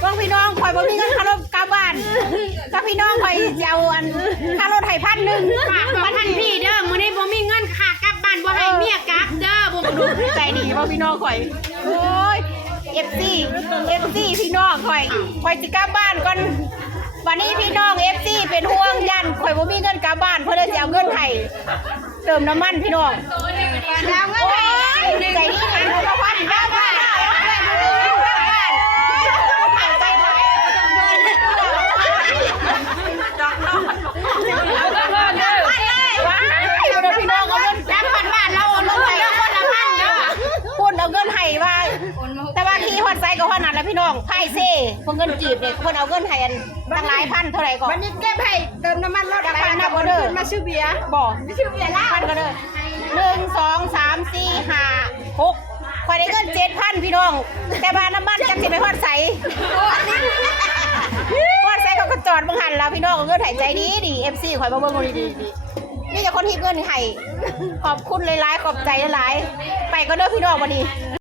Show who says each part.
Speaker 1: พวกพี่น้องข่อยบ่มีเงินค่ารถกลับบ้านถ้าพี่น้องข่อยจะเอาอันค่ารถให้พันหนึ่ง
Speaker 2: ฝากบอกท่านพี่เด้อมื้อนี้บ่มีเงินค่ากลับบ้านบ่ให้เมียกลับเด้อบ่ดู
Speaker 1: ใจดีพวกพี่น้องข่อยโอ้ยเอฟซีเอฟซีพี่น้องข่อยข่อยสิกลับบ้านก่อนวันนี้พี่น้องเอฟซีเป็นห่วงยันข่อยบ่มีเงินกลับบ้านเพื่อเลยจะเอาเงินให้เติมน้ำมันพี่น้อง
Speaker 2: แล้วเงิน
Speaker 1: โอ้
Speaker 2: ให้
Speaker 1: ยใจดีหันมาพันกลับบ้านใจร้ายว้ายพี่น้องเอาเงิน
Speaker 2: แล้วบ้านบ้านเราเอาลงไปแล้วคนละพันเด้อ
Speaker 1: คุณเอาเงินให้ว่า แต่ว่าที่ฮอดไซก็ฮอดนั่นแหละพี่น้องไพ่เซ่พวกเงินจีบเนี่ยคนเอาเงินให้อันตั้งหลายพันเท่าไหร่ก่อน
Speaker 2: วันนี้เก็บให้เติมน้ำมันรถ
Speaker 1: จะพันนับก็เด้อ
Speaker 2: มาชื่อเบียร์
Speaker 1: บอก
Speaker 2: ชื่อเบียร์แล้ว
Speaker 1: พันก็เด้อหนึ่งสองสามสี่ห้าหกคอยได้เงินเจ็ดพันพี่น้อง แต่บ้านน้ำมันจักสิไปฮอดไซฮอดไซเขาก็จอดบังหันแล้วพี่น้องเอาเงินใหายใจดีดีเอฟซีคอยมาเบิ่งดีดีดีนี่จะคนที่เงินให้ขอบคุณหลายๆขอบใจหลายๆไปก็เด้อพี่น้องวันนี้